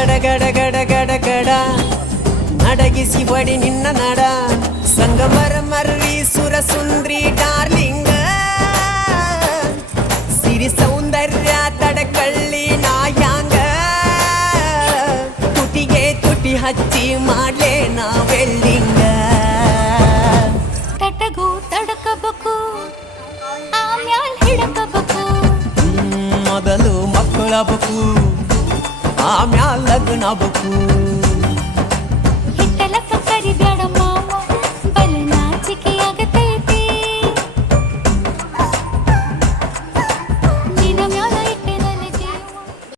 ಗಡ ಗಡ ಗಡ ಗಡ ಗಡ ನಡಗಿಸಿ ಬಡಿ ನಿನ್ನ ನಡ ಸಂಗಮರ ಮರ್ರಿ ಸುರ ಸುಂದ್ರಿ ಡಾರ್ಲಿಂಗ ಸಿರಿ ಸೌಂದರ್ಯ ತಡಕಳ್ಳಿ ನಾಯಾಂಗ ತುಟಿಗೆ ತುಟಿ ಹಚ್ಚಿ ಮಾಡ್ಲೇ ನಾ ವೆಲ್ಡಿಂಗ ತಟಗೂ ತಡಕಬೇಕು ಆಮ್ಯಾಲ್ ಹಿಡಕಬೇಕು ಮೊದಲು ಮಕ್ಕಳಬೇಕು ಆಮ್ಯಾಲ ಲಗ್ನಬೇಕು ಹಿಟ್ಟಲಕ್ಕ ಕರಿಬ್ಯಾಡಮ್ಮ